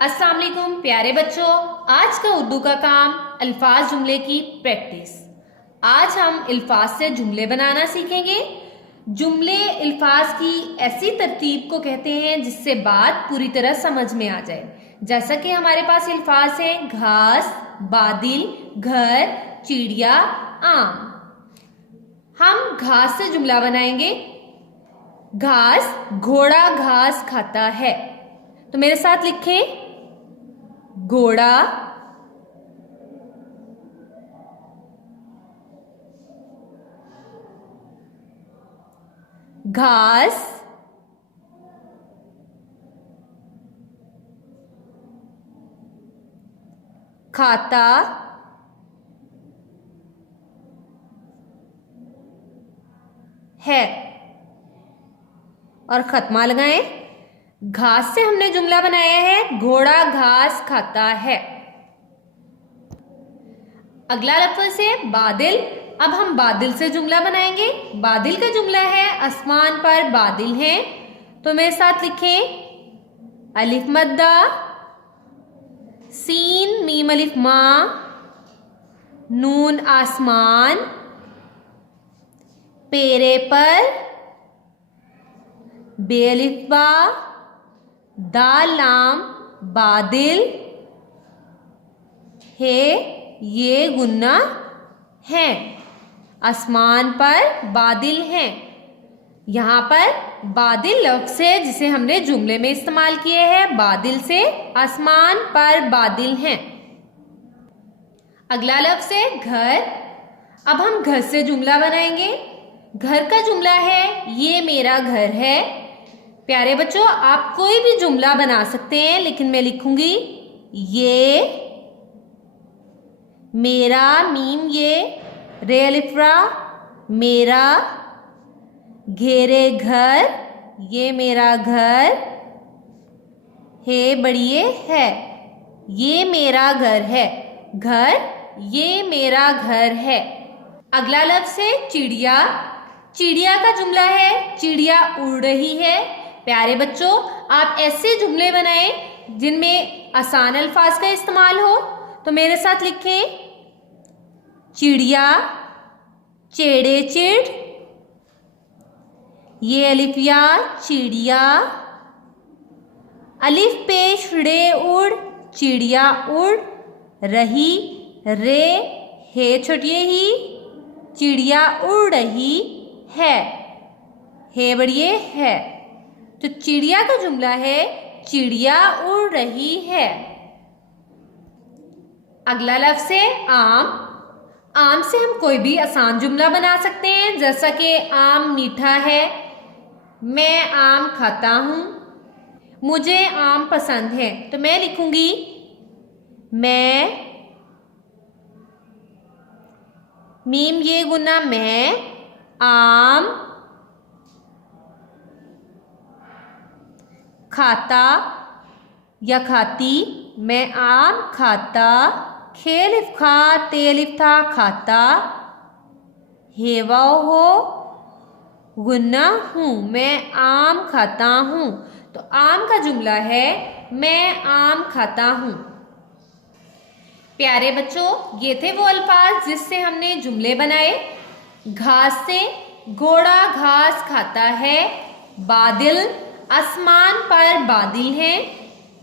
अस्सलाम वालेकुम प्यारे बच्चों, आज का उर्दू का काम अल्फाज जुमले की प्रैक्टिस। आज हम अल्फाज से जुमले बनाना सीखेंगे। जुमले अल्फाज की ऐसी तरतीब को कहते हैं जिससे बात पूरी तरह समझ में आ जाए। जैसा कि हमारे पास अल्फाज हैं घास, बादल, घर, चिड़िया, आम। हम घास से जुमला बनाएंगे। घास, घोड़ा घास खाता है। तो मेरे साथ लिखें, घोड़ा घास खाता है। और खत्मा लगाएं। घास से हमने जुमला बनाया है घोड़ा घास खाता है। अगला लफ्ज़ है बादल। अब हम बादल से जुमला बनाएंगे। बादल का जुमला है आसमान पर बादल हैं। तो मेरे साथ लिखें, अलिफ मद्दा, सीन मीम अलिफ मां, नून आसमान, पेरे पर, बेअलिफ बा, दाल लाम बादल, है ये गुन्ना है। आसमान पर बादल हैं। यहाँ पर बादल लफ्ज़ है जिसे हमने जुमले में इस्तेमाल किए हैं। बादल से आसमान पर बादल हैं। अगला लफ्ज़ है घर। अब हम घर से जुमला बनाएंगे। घर का जुमला है ये मेरा घर है। प्यारे बच्चों, आप कोई भी जुमला बना सकते हैं, लेकिन मैं लिखूंगी ये मेरा, मीम ये, रे अलिफ रा, मेरा, घेरे घर, ये मेरा घर, है बड़िए है, ये मेरा घर है। घर, ये मेरा घर है। अगला लफ्ज़ है चिड़िया। चिड़िया का जुमला है चिड़िया उड़ रही है। प्यारे बच्चों, आप ऐसे जुमले बनाएं जिनमें आसान अल्फाज का इस्तेमाल हो। तो मेरे साथ लिखें, चिड़िया, चेड़े चिड़, ये अलिफ या चिड़िया, अलिफ पेश रे उड़, चिड़िया उड़ रही, रे है छोटिए ही, चिड़िया उड़ रही है बड़िए है। तो चिड़िया का जुमला है चिड़िया उड़ रही है। अगला लफ्ज़ है आम। आम से हम कोई भी आसान जुमला बना सकते हैं, जैसा कि आम मीठा है, मैं आम खाता हूँ, मुझे आम पसंद है। तो मैं लिखूंगी मैं, मीम ये गुना मैं, आम खाता या खाती, मैं आम खाता, खेलिफ खा तेलिफ था खाता, हेवा हो गुन्ना हूँ, मैं आम खाता हूँ। तो आम का जुमला है मैं आम खाता हूँ। प्यारे बच्चों, ये थे वो अल्फाज जिससे हमने जुमले बनाए। घास से घोड़ा घास खाता है। बादल, आसमान पर बादल हैं।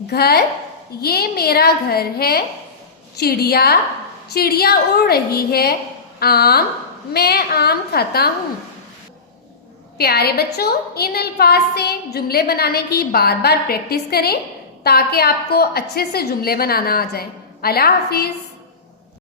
घर, ये मेरा घर है। चिड़िया, चिड़िया उड़ रही है। आम, मैं आम खाता हूँ। प्यारे बच्चों, इन अल्फाज से जुमले बनाने की बार बार प्रैक्टिस करें ताकि आपको अच्छे से जुमले बनाना आ जाए। अल्लाह हाफिज़।